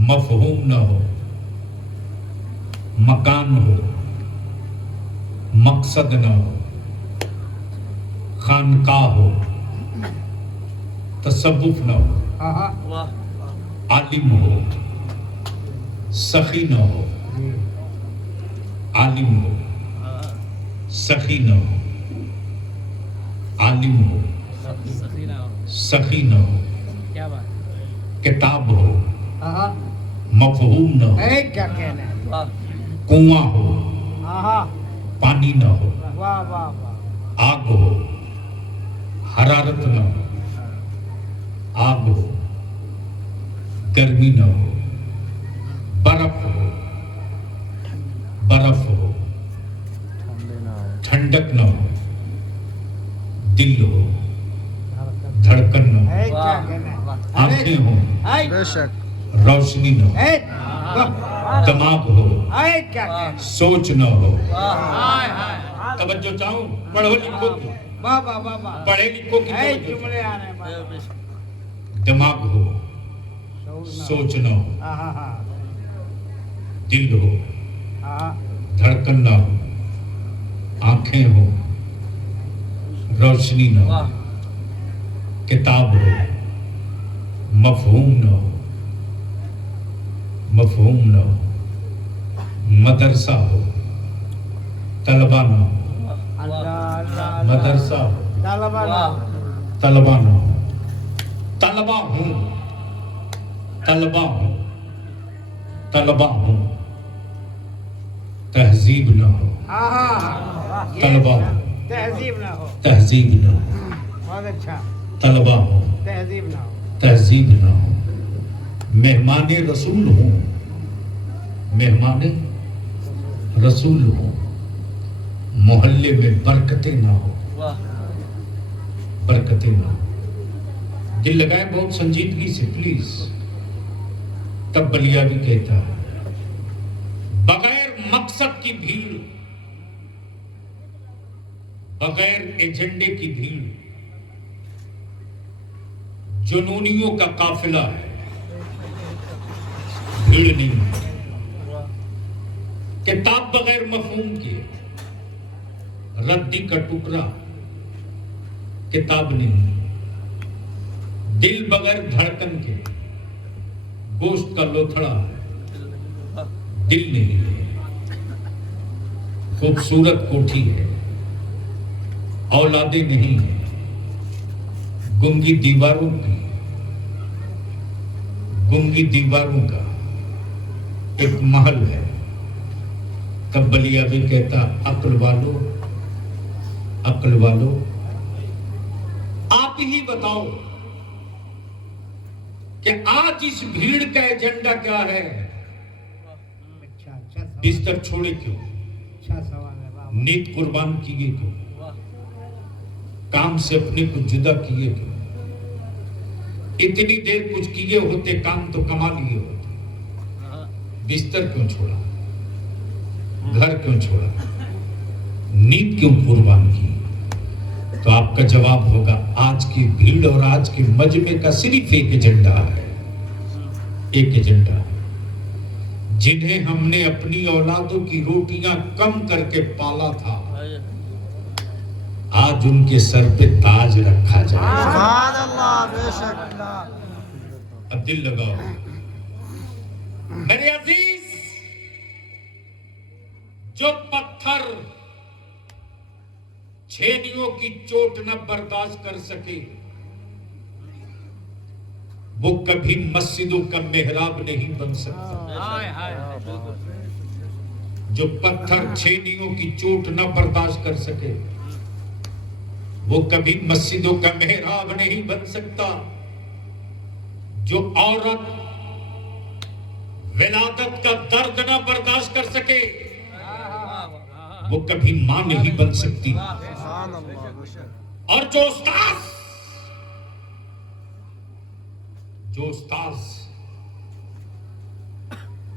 मफहूम न हो, मकान हो, मकसद न हो, खानकाह हो, तसव्वुफ न हो, आलिम हो, सखी न हो, आलिम हो, सखी न हो, आलिम हो, सखी न हो, क्या बात, किताब हो, मफहूम न हो, क्या कहना है, कुआं हो, पानी न हो, वाह वाह वाह, आग हो, हरारत न हो, आग हो, गर्मी न हो, बर्फ हो, बर्फ हो, ठंडक न हो, दिल हो, धड़कन न हो, क्या कहना है, आंखें हो, बेशक, रोशनी न हो, दिमाग हो, क्या कहना है, सोच न हो। तवज्जो चाहूं, पढ़ो लिखो की, वाह वाह वाह वाह, पढ़े लिखो की तवज्जो जुमले आ रहे हैं, चाहूं। दिमाग हो, सोच न हो, दिल हो, धड़कन न हो, आंखें हो, रोशनी न हो, किताब हो, मफहूम न हो, मफहूम न हो, मदरसा हो, तलबा न हो, मदरसा हो, तलबा न हो, तलबा हूं, तलबा हूं, तलबा हूं, तहजीब न हो, तलबा हो, तहजीब ना हो, तहजीब न हो, बहुत अच्छा, तलबा हो, तहजीब ना हो, तहजीब न हो, मेहमाने रसूल हूं, मेहमाने रसूल हूं, मोहल्ले में बरकतें ना हो, बरकतें ना हो। दिल लगाए बहुत संजीदगी से प्लीज। तब बलिया भी कहता है, बगैर मकसद की भीड़, बगैर एजेंडे की भीड़ जुनूनियों का काफिला है, भीड़ नहीं। किताब बगैर मफहूम के, रद्दी का टुकड़ा किताब नहीं। दिल बगैर धड़कन के, गोश्त का लोथड़ा दिल नहीं। खूबसूरत कोठी है, औलादे नहीं है, गुंगी दीवारों की, गुंगी दीवारों का एक महल है। तब बलिया भी कहता, अक्ल वालो, अक्ल वालो, आप ही बताओ कि आज इस भीड़ का एजेंडा क्या है? अच्छा बिस्तर छोड़े क्यों? अच्छा सवाल है, वाह नींद कुर्बान किए क्यों? काम से अपने को जुदा किए क्यों? इतनी देर कुछ किए होते, काम तो कमा लिए होते। बिस्तर क्यों छोड़ा? घर क्यों छोड़ा? नींद क्यों कुर्बान की? तो आपका जवाब होगा, आज की भीड़ और आज के मजमे का सिर्फ एक एजेंडा है, एक एजेंडा। जिन्हें हमने अपनी औलादों की रोटियां कम करके पाला था, आज उनके सर पे ताज रखा जाए। अब दिल लगाओ मेरे अजीज, जो पत्थर छेनियों की चोट न बर्दाश्त कर सके, वो कभी मस्जिदों का मेहराब नहीं बन सकता। जो पत्थर छेनियों की चोट न बर्दाश्त कर सके, वो कभी मस्जिदों का मेहराब नहीं बन सकता। जो औरत विलादत का दर्द न बर्दाश्त कर सके, वो कभी मां नहीं बन सकती। और जो उस्ताद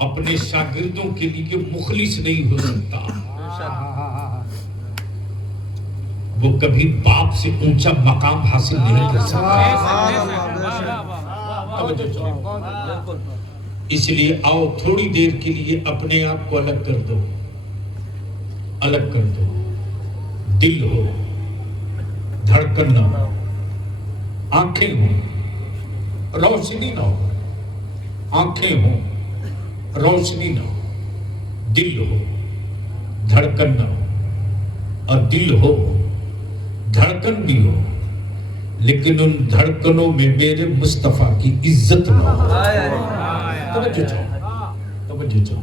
अपने शागिर्दों के लिए मुखलिस नहीं हो सकता, वो कभी बाप से ऊंचा मकाम हासिल नहीं कर सकता। इसलिए आओ थोड़ी देर के लिए अपने आप को अलग कर दो, अलग कर दो। दिल हो, धड़कन ना हो, आंखें हो, रोशनी ना हो, आंखें हो, रोशनी ना हो, दिल हो, धड़कन ना हो। और दिल हो, धड़कन भी हो, लेकिन उन धड़कनों में मेरे मुस्तफा की इज्जत ना हो। तवज्जो चाहो, तवज्जो चाहो।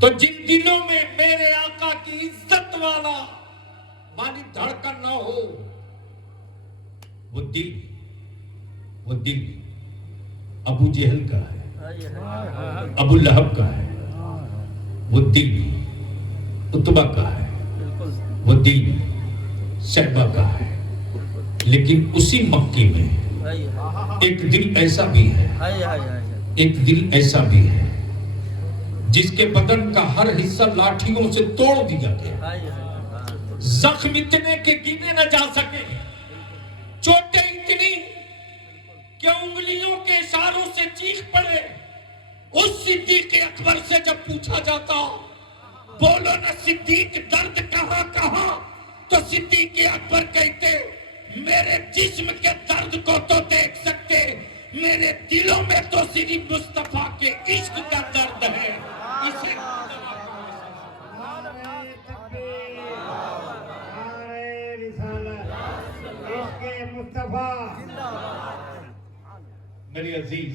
तो जिन दिलों में मेरे आका की इज्जत वाला वाली धड़कन ना हो, वो दिल अबू जहल का है, अबू लहब का है। वो दिल उतबा का है, वो दिल शहबा का है। लेकिन उसी मक्के में एक दिल ऐसा भी है, एक दिल ऐसा भी है जिसके बदन का हर हिस्सा लाठियों से तोड़ दिया गया। जख्म इतने के गिने न जा सके, चोटें इतनी कि उंगलियों के इशारों से चीख पड़े। उस सिद्दीक अकबर से जब पूछा जाता, बोलो न सिद्दीक दर्द कहां कहां, तो सिद्दीक अकबर कहते, मेरे जिस्म के दर्द को तो देख सकते, मेरे दिलों में तो सिर्फ मुस्तफा के इश्क का दर्द है। इसे मेरे अजीज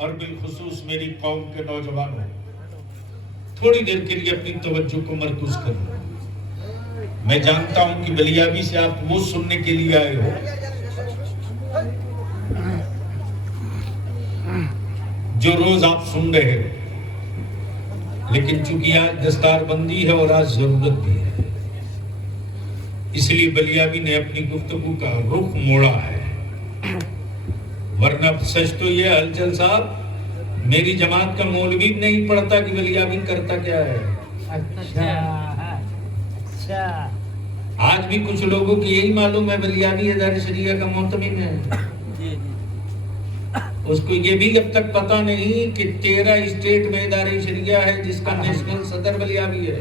और बिलखुसूस मेरी कौम के नौजवानों, थोड़ी देर के लिए अपनी तवज्जो को मरकूज करो। मैं जानता हूं कि बलियाबी से आप वो सुनने के लिए आए हो जो रोज आप सुन रहे हो, लेकिन चूंकि आज दस्तारबंदी है और आज जरूरत भी है, इसलिए बलियाबी ने अपनी गुफ्तगू का रुख मोड़ा है। वरना सच तो ये हलचल साहब, मेरी जमात का मौलवी नहीं पढ़ता कि बलियाबी करता क्या है। अच्छा। आज भी कुछ लोगों को यही मालूम है बलियाबी इदारे शरिया का मोहतमिम है। उसको ये भी अब तक पता नहीं कि 13 स्टेट में इदारे शरिया है जिसका नेशनल सदर बलियाबी है।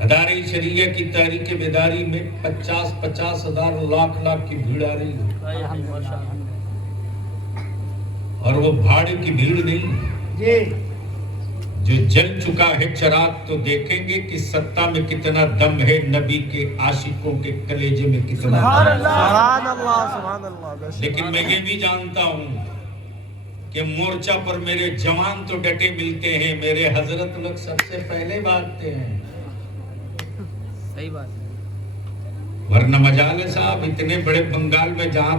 अदारे शरिया की तारीख बेदारी में 50-50 हजार लाख की भीड़ आ रही है, और वो भाड़े की भीड़ नहीं है। जो जल चुका है चिराग तो देखेंगे कि सत्ता में कितना दम है, नबी के आशिकों के कलेजे में कितना दम है। लेकिन मैं ये भी जानता हूँ कि मोर्चा पर मेरे जवान तो डटे मिलते हैं, मेरे हजरत लोग सबसे पहले भागते हैं। सही बात है। वरना मजाल है साहब, इतने बड़े बंगाल में जहां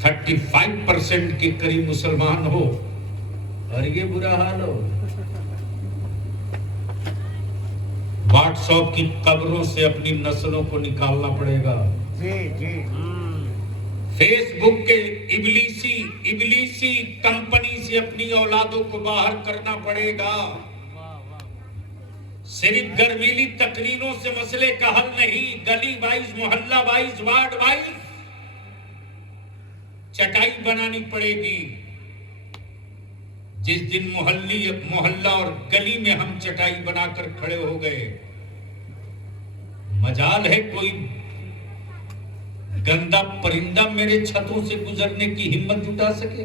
35% के करीब मुसलमान हो और ये बुरा हाल हो। व्हाट्सएप की कब्रों से अपनी नस्लों को निकालना पड़ेगा। जी। फेसबुक के इबलीसी कंपनी से अपनी औलादों को बाहर करना पड़ेगा। सिर्फ गर्मीली तकरीरों से मसले का हल नहीं, गली वाइज, मोहल्ला वाइज, वार्ड वाइज चटाई बनानी पड़ेगी। जिस दिन मोहल्ला और गली में हम चटाई बनाकर खड़े हो गए, मजाल है कोई गंदा परिंदा मेरे छतों से गुजरने की हिम्मत जुटा सके।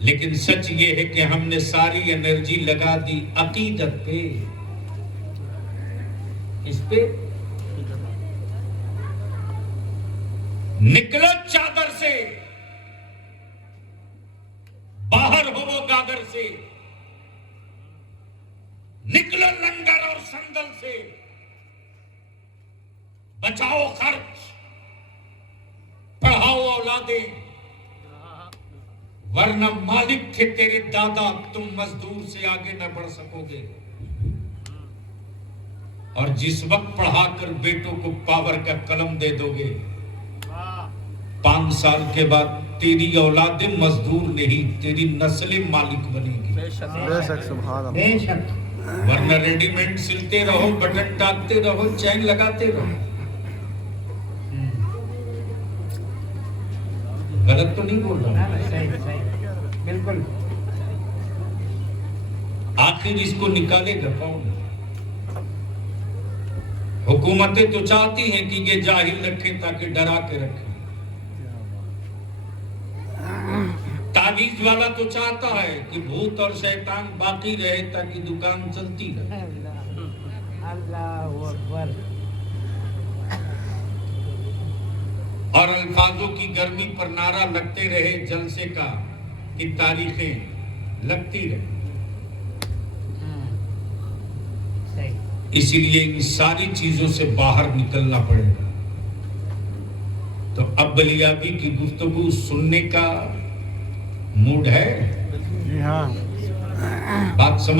लेकिन सच ये है कि हमने सारी एनर्जी लगा दी अकीदत पे। इस पे निकलो चादर से, बाहर हो वो गागर से, निकलो लंगर और संदल से, बचाओ खर्च, पढ़ाओ औलादें, वरना मालिक थे तेरे दादा, तुम मजदूर से आगे न बढ़ सकोगे। और जिस वक्त पढ़ाकर बेटों को पावर का कलम दे दोगे, 5 साल के बाद तेरी औलादें मजदूर नहीं, तेरी नस्लें मालिक बनेगी। बेशक सुभान अल्लाह। बेशक। वरना रेडीमेड सिलते रहो, बटन टाकते रहो, चैन लगाते रहो। गलत तो नहीं बोल रहा ना हूं। ना, सही सही बिल्कुल। आखिर इसको निकालेगा कौन? हुकूमतें तो चाहती हैं कि ये जाहिल रखें ताकि डरा के रखें। ताबीज वाला तो चाहता है कि भूत और शैतान बाकी रहे ताकि दुकान चलती रहे। अल्लाहू अकबर। और अल्फाजों की गर्मी पर नारा लगते रहे जलसे का कि तारीखें लगती रहे। सही। इसीलिए इन सारी चीजों से बाहर निकलना पड़ेगा। तो अब बलियाबी की गुफ्तगू सुनने का मूड है? जी हाँ। बात समझ